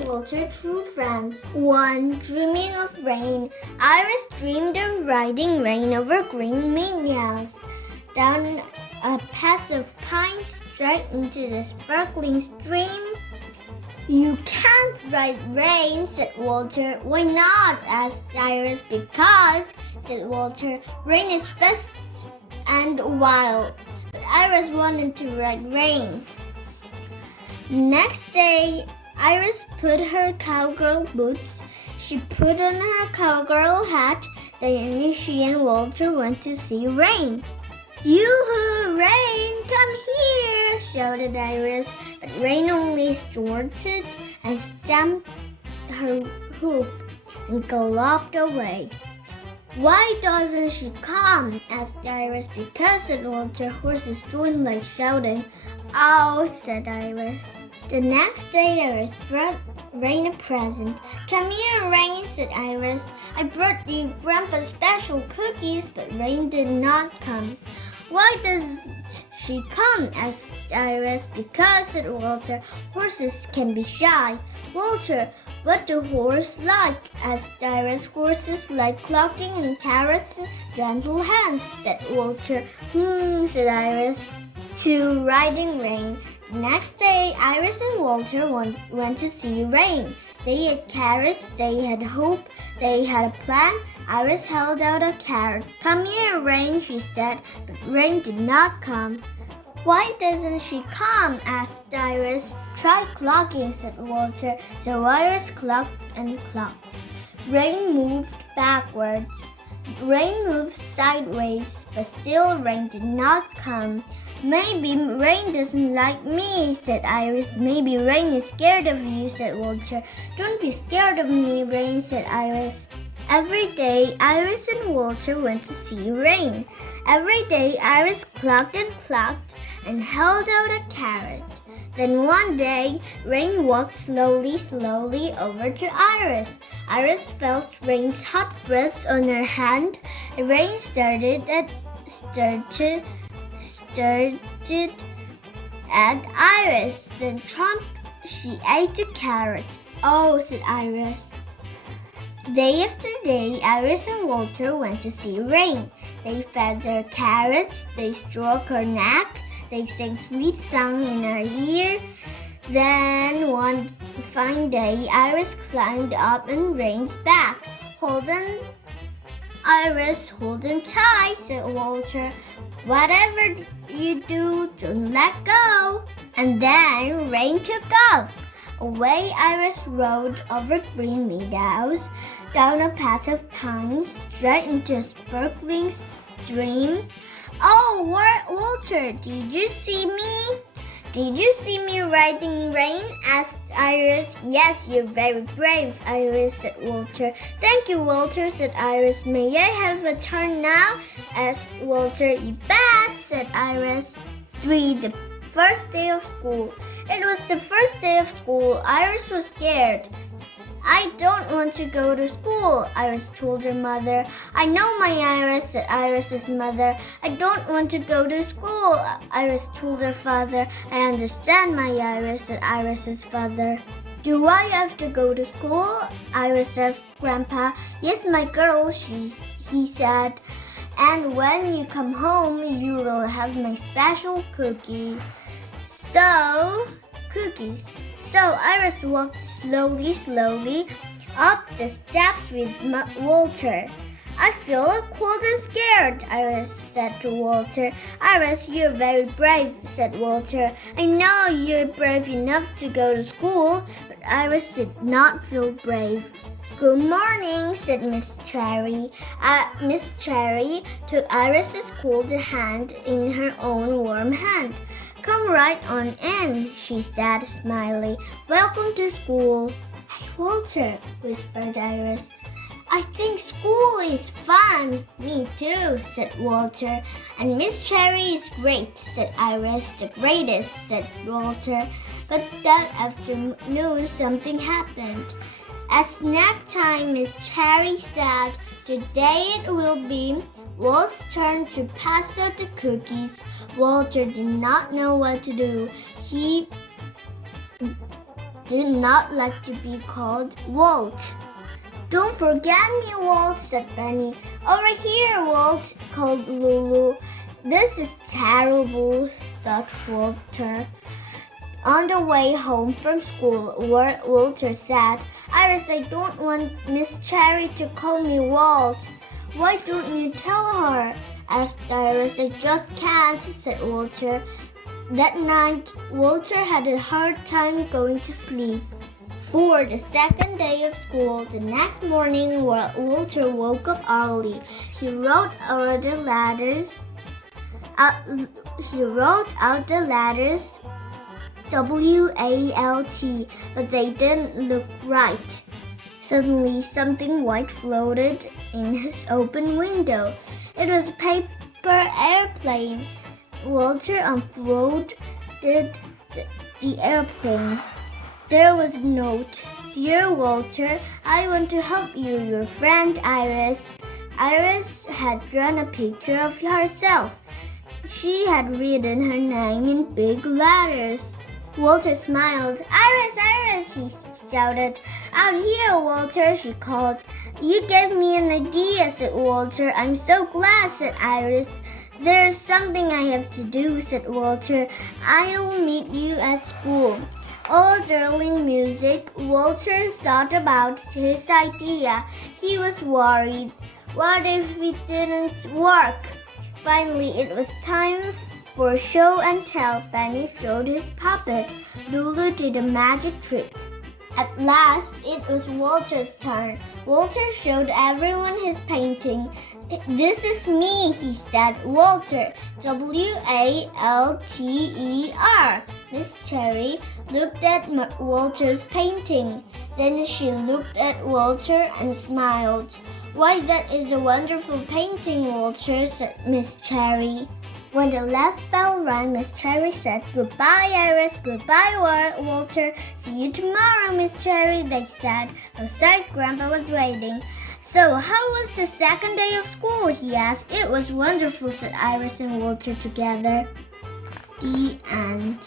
and Walter, true friends. One, dreaming of rain. Iris dreamed of riding rain over green meadows, down a path of pines, straight into the sparkling stream. You can't ride rain, said Walter. Why not? Asked Iris. Because, said Walter, rain is fast and wild. But Iris wanted to ride rain. Next day, Iris put her cowgirl boots. She put on her cowgirl hat. Then she and Walter went to see rain. Yoo-hoo, rain, come here, shouted Iris. But rain only snorted and stamped her hoof and galloped away. Why doesn't she come? Asked Iris. Because, said Walter, horses joined like shouting. Oh, said Iris. The next day, Iris brought Rain a present. Come here, Rain, said Iris. I brought you Grandpa's special cookies, but Rain did not come. Why doesn't she come? Asked Iris. Because, said Walter, horses can be shy. Walter, what do horses like? Asked Iris. Horses like clucking and carrots and gentle hands, said Walter. Said Iris. To riding rain. The next day, Iris and Walter went to see rain. They had carrots, they had hope, they had a plan. Iris held out a carrot. Come here, Rain, she said, but Rain did not come. Why doesn't she come? Asked Iris. Try clucking, said Walter. So Iris clucked and clucked. Rain moved backwards. Rain moved sideways, but still Rain did not come. Maybe Rain doesn't like me, said Iris. Maybe Rain is scared of you, said Walter. Don't be scared of me, Rain, said Iris. Every day, Iris and Walter went to see Rain. Every day, Iris clucked and held out a carrot. Then one day, Rain walked slowly over to Iris. Iris felt Rain's hot breath on her hand. Rain stared at Iris. Then she ate the carrot. Oh, said Iris. Day after day, Iris and Walter went to see Rain. They fed her carrots, they stroked her neck, they sang sweet song in her ear. Then one fine day, Iris climbed up on Rain's back. Hold on, Iris, hold on tight, said Walter. Whatever you do, don't let go. And then Rain took off. Away Iris rode over green meadows, down a path of pines, straight into a sparkling stream. Oh, Walter, did you see me? Did you see me riding Rain? Asked Iris. Yes, you're very brave, Iris, said Walter. Thank you, Walter, said Iris. May I have a turn now? Asked Walter. You bet, said Iris. 3. The first day of school. It was the first day of school. Iris was scared. I don't want to go to school, Iris told her mother. I know, my Iris, said Iris's mother. I don't want to go to school, Iris told her father. I understand, my Iris, said Iris's father. Do I have to go to school? Iris asked Grandpa. Yes, my girl, he said. And when you come home, you will have my special cookie. Cookies. So Iris walked slowly up the steps with Walter. I feel cold and scared, Iris said to Walter. Iris, you're very brave, said Walter. I know you're brave enough to go to school, but Iris did not feel brave. Good morning, said Miss Cherry. Miss Cherry took Iris's cold hand in her own warm hand. Come right on in, she said, smiling. Welcome to school. Hey, Walter, whispered Iris. I think school is fun. Me too, said Walter. And Miss Cherry is great, said Iris. The greatest, said Walter. But that afternoon something happened. At snack time, Miss Cherry said, today it will be Walt's turn to pass out the cookies. Walter did not know what to do. He did not like to be called Walt. Don't forget me, Walt, said Penny. Over here, Walt, called Lulu. This is terrible, thought Walter. On the way home from school, Walter said, Iris, I don't want Miss Cherry to call me Walt. Why don't you tell her? Asked Iris. I just can't, said Walter. That night, Walter had a hard time going to sleep. For the second day of school, the next morning, Walter woke up early. He wrote out the letters. W-A-L-T, but they didn't look right. Suddenly, something white floated in his open window. It was a paper airplane. Walter unfolded the airplane. There was a note. Dear Walter, I want to help you, your friend Iris. Iris had drawn a picture of herself. She had written her name in big letters. Walter smiled. Iris, Iris, he shouted. Out here, Walter, she called. You gave me an idea, said Walter. I'm so glad, said Iris. There's something I have to do, said Walter. I'll meet you at school. All during music, Walter thought about his idea. He was worried. What if it didn't work? Finally, it was time for show and tell. Penny showed his puppet. Lulu did a magic trick. At last, it was Walter's turn. Walter showed everyone his painting. This is me, he said. Walter, W-A-L-T-E-R. Miss Cherry looked at Walter's painting. Then she looked at Walter and smiled. Why, that is a wonderful painting, Walter, said Miss Cherry. When the last bell rang, Miss Cherry said, Goodbye, Iris. Goodbye, Walter. See you tomorrow, Miss Cherry, they said. Outside, Grandpa was waiting. So, how was the second day of school? He asked. It was wonderful, said Iris and Walter together. The end.